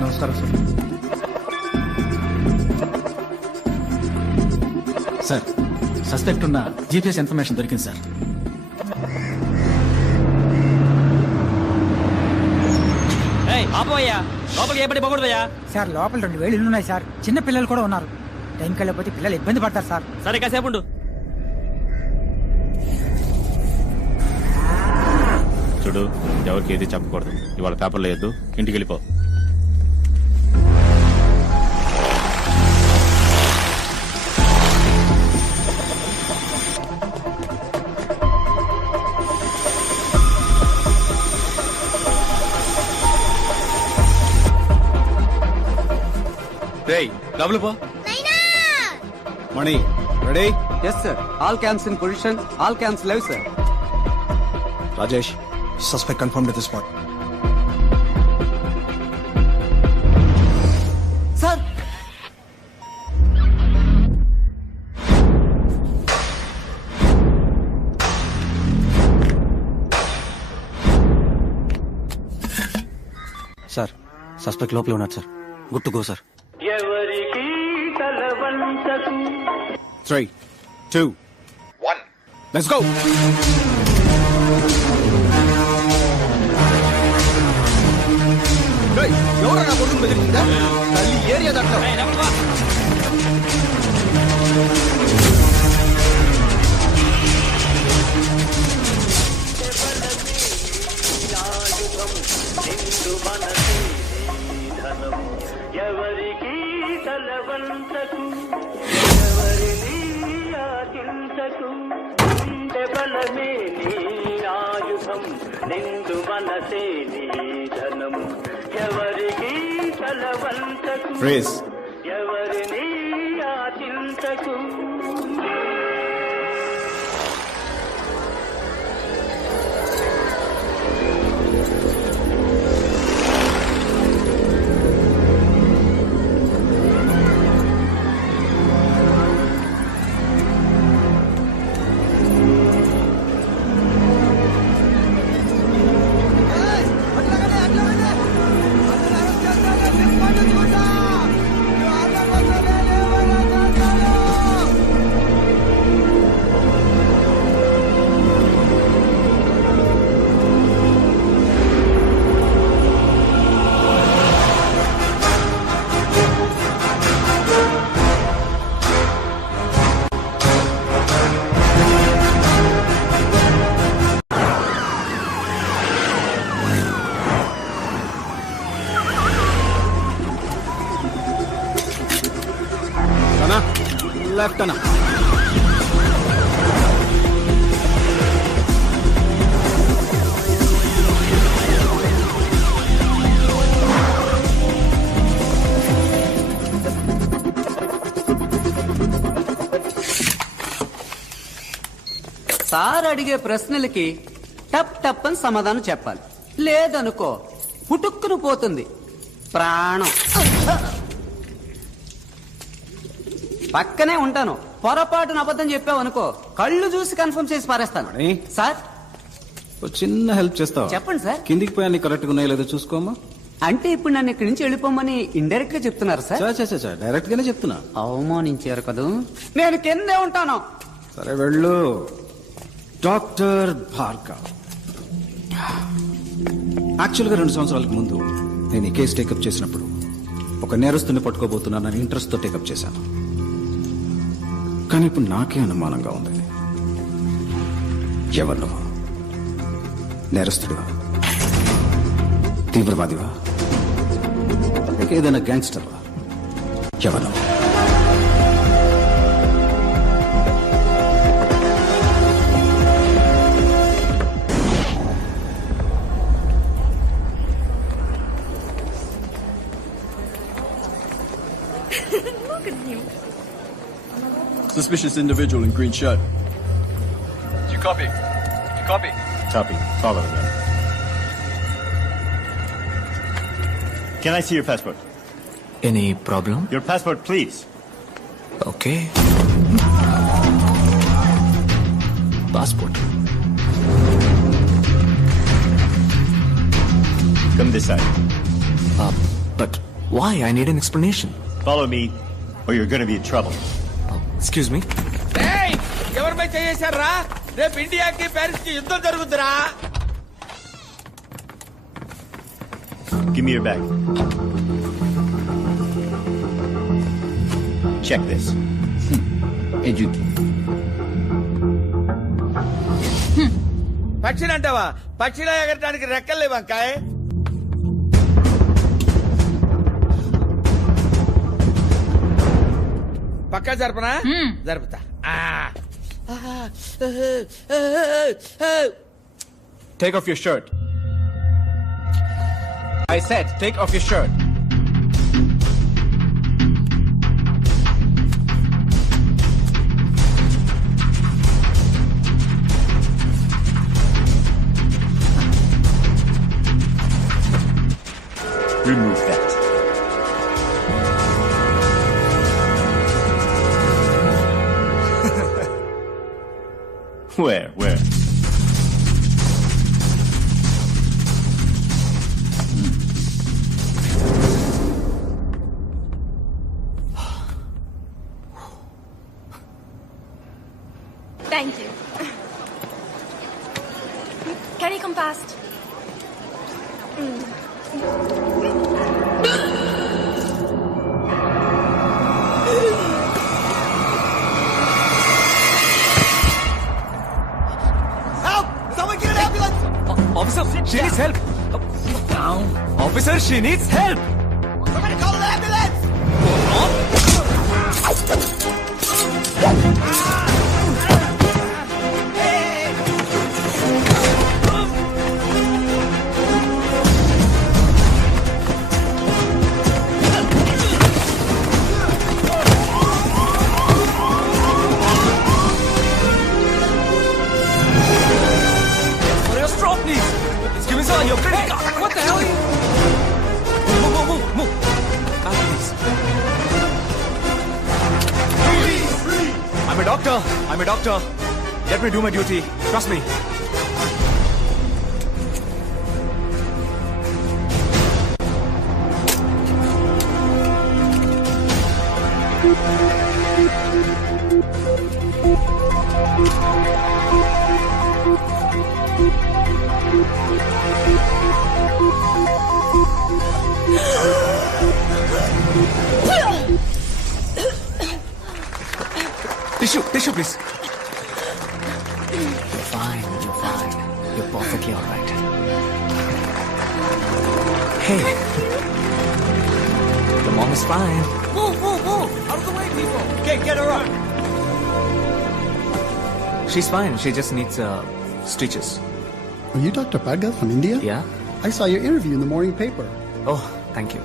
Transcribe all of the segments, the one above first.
నమస్కారం sir. Suspect ఉన్న GPS information దొరికింది సార్. లోపలికి ఏపడి పోకూడదయ్యా సార్. లోపల 2000 ఇల్లు ఉన్నాయి సార్. చిన్న పిల్లలు కూడా ఉన్నారు. టైంకి వెళ్ళకపోతే పిల్లలు ఇబ్బంది పడతారు సార్. సరే కాసేపు ఉండు. చూడు, ఎవరికి ఏది చెప్పకూడదు. ఇవాళ పేపర్లో వేయద్దు, ఇంటికి వెళ్ళిపో. డబ్బులు పో. మణి ready? Yes, sir. All cams in position. All cams live, sir. Rajesh, suspect confirmed at the spot. Sir. Sir, suspect లోపల ఉన్నారు sir. Good to go sir. 3, 2, 1 let's go. ఎవరన్నా కొడుకుని బెదిరిందా? తల్లి ఏరియా దాంట్లో ఎవరికి తలవంతకు ఎవరిని ఆచించకు బలమే నీ ఆయుధం నిండు మనసే నీ ధనం ఎవరికి తలవంతకు ఎవరిని ఆచించకు. లెఫ్ట్ అన్న. సార్ అడిగే ప్రశ్నలకి టప్ టప్ అని సమాధానం చెప్పాలి. లేదనుకో పుట్టుక్కును పోతుంది ప్రాణం. పక్కనే ఉంటాను. పొరపాటున అబద్ధం చెప్పావు అనుకో కళ్ళు చూసి కన్ఫర్మ్ చేసి పారేస్తాను. సార్, చిన్న హెల్ప్ చేస్తావా? చెప్పండి సార్. కిందికి పోయాన్ని కరెక్ట్ గా ఉన్నాయో లేదో చూసుకోమా. అంటే ఇప్పుడు నన్ను ఇక్కడి నుంచి వెళ్ళిపోమని ఇండైరెక్ట్ గా చెప్తున్నారు సార్. డైరెక్ట్ గానే చెప్తున్నా. అవమానించారు కదూ. నేను కిందే ఉంటాను. సరే వెళ్ళు. డాక్టర్ భార్గవ్, యాక్చువల్ గా 2 సంవత్సరాలకు ముందు నేను ఈ కేసు టేకప్ చేసినప్పుడు ఒక నేరస్తుని పట్టుకోబోతున్నానని ఇంట్రెస్ట్ తో టేకప్ చేశాను. కానీ ఇప్పుడు నాకే అనుమానంగా ఉంది. ఎవరు నువ్వు? నేరస్తుడివా? తీవ్రవాదివా? ఏదైనా గ్యాంగ్స్టర్వా? ఎవరు నువ్వు? Look at you. Suspicious individual in green shirt. You copy? You copy? Copy. Follow again. Can I see your passport? Any problem? Your passport, please. Okay. Passport. Come this side. But why? I need an explanation. Follow me, or you're going to be in trouble. Excuse me. ఎవరిపై చేశారా? రేపు ఇండియాకి Paris కి యుద్ధం జరుగుతురా? Give me your bag. Check this. పక్షిని అంటావా? పక్షిలా ఎగరడానికి రెక్కలు లేవంకాయ్. పక్కా జరపనా? జరుపుతా. Take off your shirt. I said, take off your shirt. Remove that. Where? Thank you. Can you come past? Officer, she needs help. Officer, she needs help. Somebody call an ambulance! Your credit card. What the hell are you? Move. Please. I'm a doctor. Let me do my duty. Trust me. Tissue, please. You're fine. You're perfectly all right. Hey. The mom is fine. Move! Out of the way, people! Okay, get her up! She's fine. She just needs stitches. Are you Dr. Bhagat from India? Yeah? I saw your interview in the morning paper. Oh, thank you.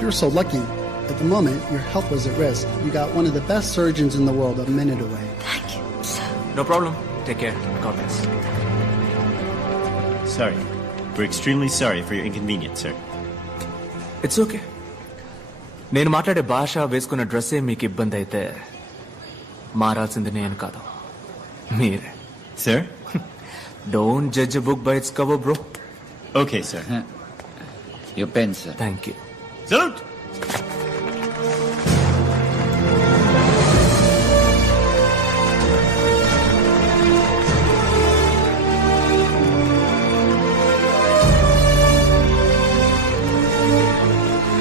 You're so lucky. At the moment, your health was at risk. You got one of the best surgeons in the world a minute away. Thank you, sir. No problem. Take care. God bless. Sorry. We're extremely sorry for your inconvenience, sir. It's okay. నేను మాట్లాడే భాష వేసుకున్న డ్రెస్సే మీకు ఇబ్బంది అయితే మారాల్సింది నేను కాదు మీరే. Sir? Don't judge a book by its cover, bro. Okay, sir. Your pen, sir. Thank you. Salute!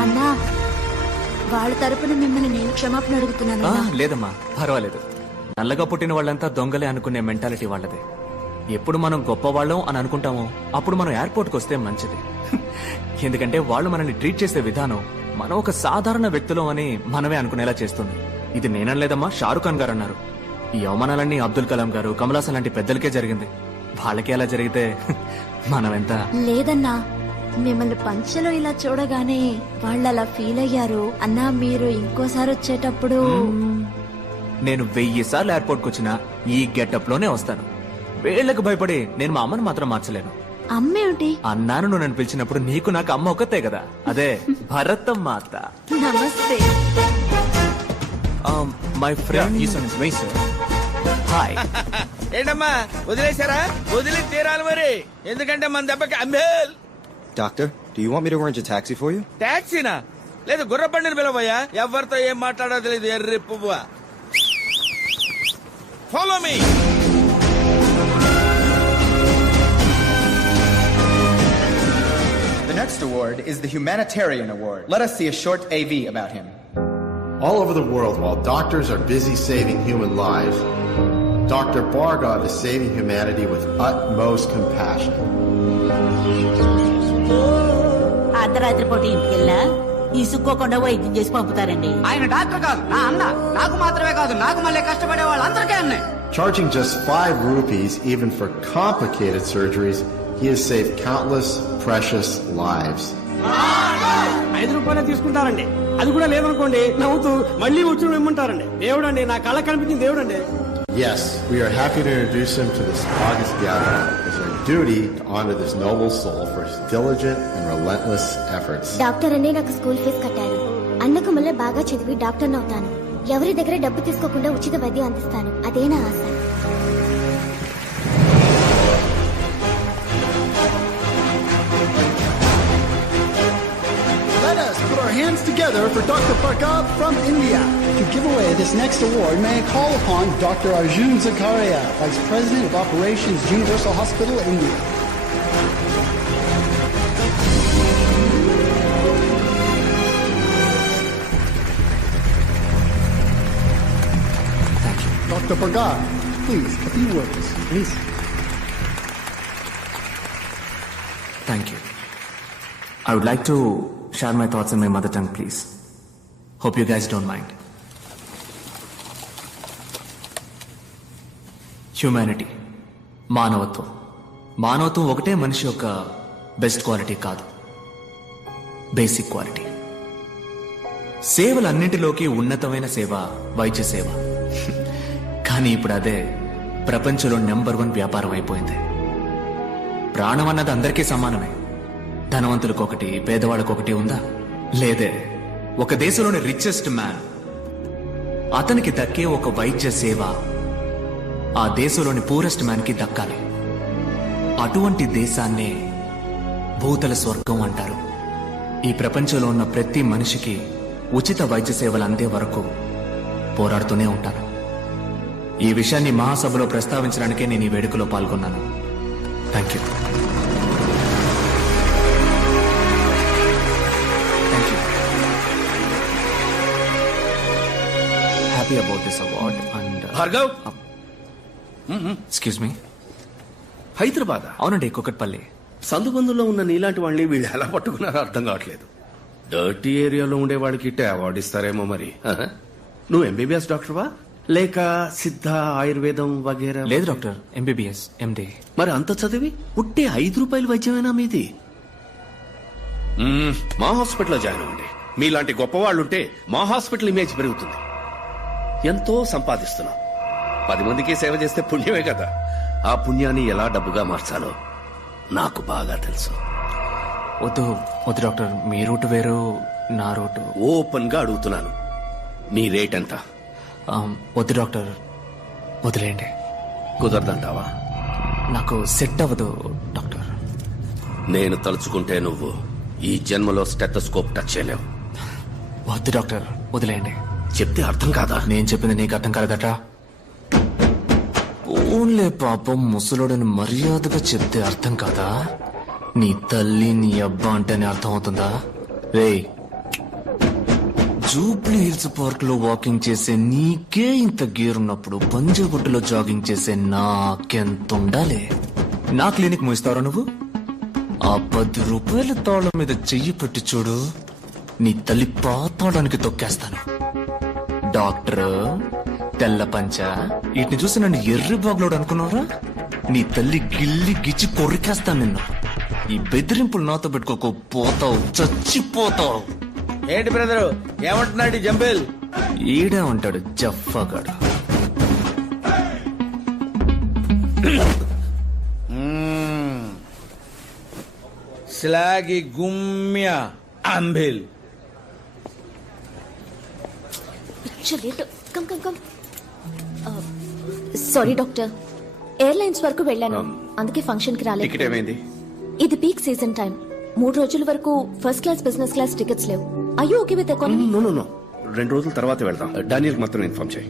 అన్నా వాళ్ళ తరపున మిమ్మల్ని నేను క్షమాపణ అడుగుతున్నాను లేదమ్మా పర్వాలేదు. నల్లగా పుట్టిన వాళ్ళంతా దొంగలే అనుకునే మెంటాలిటీ వాళ్ళదే. ఎప్పుడు మనం గొప్పవాళ్ళం అని అనుకుంటామో అప్పుడు మనం ఎయిర్పోర్ట్కి వస్తే మంచిది. ఎందుకంటే వాళ్ళు మనల్ని ట్రీట్ చేసే విధానం మనం ఒక సాధారణ వ్యక్తులం అని మనమే అనుకునేలా చేస్తుంది. ఇది నేనలేదమ్మా, షారుఖ్ ఖాన్ గారు అన్నారు. ఈ అవమానాలన్నీ అబ్దుల్ కలాం గారు, కమలాసన్ లాంటి పెద్దలకే జరిగింది. వాళ్ళకి అలా జరిగితే మనం ఎంత. లేదన్నా, మిమ్మల్ని పంచలో ఇలా చూడగానే వాళ్ళు అలా ఫీల్ అయ్యారు. అన్నా మీరు ఇంకోసారి వచ్చేటప్పుడు నేను 1000 సార్లు ఎయిర్పోర్ట్కి వచ్చినా ఈ గెటప్ లోనే వస్తాను. వేళ్లకు భయపడి నేను మా అమ్మని మాత్రం మార్చలేను. అమ్మేమిటి? అన్నాను నువ్వు నన్ను పిలిచినప్పుడు నీకు నాకు అమ్మ ఒక్కతే కదా, అదే భరతమ్మ అత్త. నమస్తే. My friend hi. ఏంటమ్మా వదిలేశారా? వదిలి తీరాలి మరి, ఎందుకంటే మన దెబ్బకి అంబేల్. Doctor, do you want me to arrange a taxi for you? టాక్సీనా లేదు గుర్ర బండిని పిలవయ్యా. ఎవరితో ఏం మాట్లాడో తెలియదు ఎర్రి పువ్వా. Follow me. The next award is the Humanitarian Award. Let us see a short AV about him. All over the world, while doctors are busy saving human lives, Dr. Bhargava is saving humanity with utmost compassion. అర్ధరాత్రి పూట ఇంటికెళ్ళా ఇసుక్కోకుండా వైద్యం చేసి పంపుతారండి. ఆయన doctor కాదు, నా అన్న. నాకు మాత్రమే కాదు, నాకు మళ్ళీ కష్టపడే వాళ్ళందరికీ అన్నే. Charging just 5 rupees even for complicated surgeries, he has saved countless precious lives. 5 రూపాయలే తీసుకుంటారండి. అది కూడా లేదనుకోండి నవ్వుతూ మళ్ళీ వచ్చి ఇమ్మంటారండి. దేవుడండి, నా కళ్ళ కనిపించింది దేవుడండి. Yes, we are happy to introduce him to this August gathering. It's our duty to honor this noble soul for his diligent and relentless efforts. Doctor అనే నాకు స్కూల్ ఫీజు కట్టారు. అందుకు మళ్ళీ బాగా చదివి డాక్టర్ అవుతాను. ఎవరి దగ్గర డబ్బు తీసుకోకుండా ఉచిత వైద్యం అందిస్తాను. అదే నా ఆశ. Let us put our hands together for Dr. Bhargava from India. To give away this next award, may I call upon Dr. Arjun Zakaria, Vice President of Operations, Universal Hospital, India. Dr. Bhargava, please, a few words. Please. Thank you. I would like to share my thoughts in my mother tongue, please. Hope you guys don't mind. Humanity, మానవత్వం. మానవత్వం ఒకటే మనిషి యొక్క best quality కాదు, basic quality. సేవలన్నింటిలోకి ఉన్నతమైన సేవ వైద్య సేవ. కానీ ఇప్పుడు అదే ప్రపంచంలో నెంబర్ 1 వ్యాపారం అయిపోయింది. ప్రాణం అన్నది అందరికీ సమానమే. ధనవంతులకు ఒకటి, పేదవాళ్ళకు ఒకటి ఉందా? లేదే. ఒక దేశంలోని రిచెస్ట్ మ్యాన్, అతనికి దక్కే ఒక వైద్య సేవ ఆ దేశంలోని పూరెస్ట్ మ్యాన్ కి దక్కాలి. అటువంటి దేశాన్నే భూతల స్వర్గం అంటారు. ఈ ప్రపంచంలో ఉన్న ప్రతి మనిషికి ఉచిత వైద్య సేవలు అందే వరకు పోరాడుతూనే ఉంటాను. ఈ విషయాన్ని మహాసభలో ప్రస్తావించడానికే నేను ఈ వేడుకలో పాల్గొన్నాను. Thank you. Happy about this award and Bhargav, excuse me. Hyderabad? అవునండి, కుకట్పల్లి. సందుబందులో ఉన్న నీలాంటి వాళ్ళని వీళ్ళు ఎలా పట్టుకున్నారో అర్థం కావట్లేదు. డర్టీ ఏరియాలో ఉండేవాడికి ఇట్టే అవార్డు ఇస్తారేమో మరి. నువ్వు ఎంబీబీఎస్ డాక్టర్వా లేక సిద్ధ ఆయుర్వేదం వగేరా? లేదు డాక్టర్, ఎంబీబీఎస్ ఎండి. మరి అంత చదివి ఉట్టే 5 రూపాయల వైద్యమేనా మీది? మా హాస్పిటల్లో జాయిన్ అవ్వండి. మీలాంటి గొప్పవాళ్ళు ఉంటే మా హాస్పిటల్ ఇమేజ్ పెరుగుతుంది. ఎంతో సంపాదిస్తున్నాం. 10 మందికి సేవ చేస్తే పుణ్యమే కదా. ఆ పుణ్యాన్ని ఎలా డబ్బుగా మార్చాలో నాకు బాగా తెలుసు. వద్దు వద్దు డాక్టర్, మీ రూట్ వేరు, నా రూటు. ఓపెన్ గా అడుగుతున్నాను, మీ రేట్ ఎంత? వద్దు డాక్టర్, వదిలేయండి. కుదరదంటావా? నాకు సెట్ అవ్వదు డాక్టర్. నేను తలుచుకుంటే నువ్వు ఈ జన్మలో స్టెథోస్కోప్ టచ్ చేయలేవు. వద్దు డాక్టర్, వదిలేయండి. చెప్తే అర్థం కాదా? నేను చెప్పింది నీకు అర్థం కాదట. ఓన్లే పాపం ముసలోడని మర్యాదగా చెప్తే అర్థం కాదా? నీ తల్లి నీ అబ్బా అంటేనే అర్థం అవుతుందా? రే, జూబ్లీ హిల్స్ పార్క్ లో వాకింగ్ చేసే నీకే ఇంత గేర్ ఉన్నప్పుడు పంజాగుట్టలో జాగింగ్ చేసే నాకెంత ఉండాలి? నా క్లినిక్ మూయిస్తారా నువ్వు? ఆ 10 రూపాయల తాళం మీద చెయ్యి పెట్టి చూడు, నీ తల్లి పాతాడానికి తొక్కేస్తాను. డాక్టర్ తెల్ల పంచ వీటిని చూసి నన్ను ఎర్రి బాగులోడు అనుకున్నారా? నీ తల్లి గిల్లి గిచ్చి కొరికేస్తాను నిన్ను. ఈ బెదిరింపులు నాతో పెట్టుకోకు, పోతావు, చచ్చిపోతావు. ఏంటి బ్రదరు ఏమంటున్నాడు జంబేల్? ఈడే ఉంటాడు జఫాగాడు. స్లాగి గుమ్య అంబిల్. సారీ డాక్టర్, ఎయిర్లైన్స్ వరకు వెళ్ళాను, అందుకే ఫంక్షన్ కి రాలేదు. టికెట్ ఏమైంది? ఇది పీక్ సీజన్ టైం, 3 రోజుల వరకు first class business class tickets లేవు. అయ్యో ఓకే విత్ ఎకానమీ? నో 2 రోజుల తర్వాత వెళ్దాం. డానియల్ మాత్రం ఇన్ఫార్మ్ చేయి.